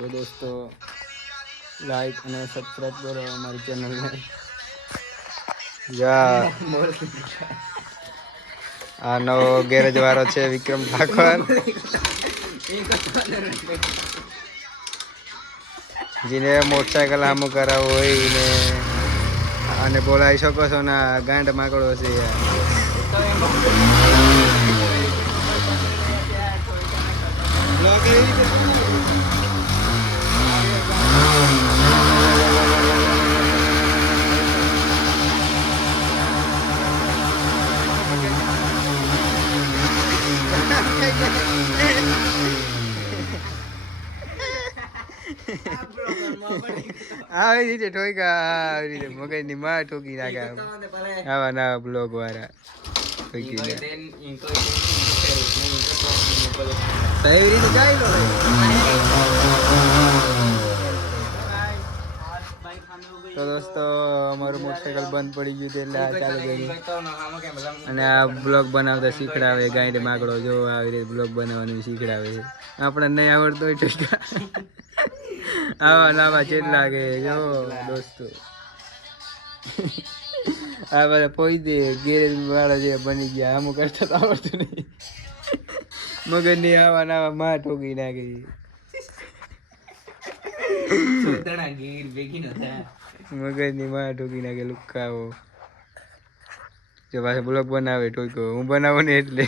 તો દોસ્તો લાઈક અને સબસ્ક્રાઈબ કરો અમારી ચેનલને. આ નવો ગેરેજ વાળો છે વિક્રમ ઠાકોર, જેને મોટરસાયકલ આમું કરાવવું હોય ને અને બોલાવી શકો છો ને ગાંઠ માકડો છે યાર. આવી રીતે ઠોકા, આવી રીતે મગજની માં ઠોકી નાખે આવા ના બ્લોગ વાળા ઠોકી દે. એવી રીતે જાય લો. તો દોસ્તો અમારું મોટરસાયકલ બંધ પડી ગયું એટલે આ ચાલુ કર્યું અને આ બ્લોગ બનાવતા શીખડાવે ગાંઠ માકડો. જો આવી રીતે બ્લોગ બનાવવાનું શીખડાવે છે. આપણે નહીં આવડતો હોય ઠોકા આવા નાવા ચેટલા કે જો દોસ્તો. આ બધા પોઈ દે ગેરેજ વાળા જે બની ગયા અમુક કરતા તો આવડતું નહીં. મગજની આવા નાવા માં ઠોકી નાખી. મગજની માં ઠોકી નાખે લુકાવો. જો પાછો બ્લોગ બનાવે ઠોકો હું બનાવું ને એટલે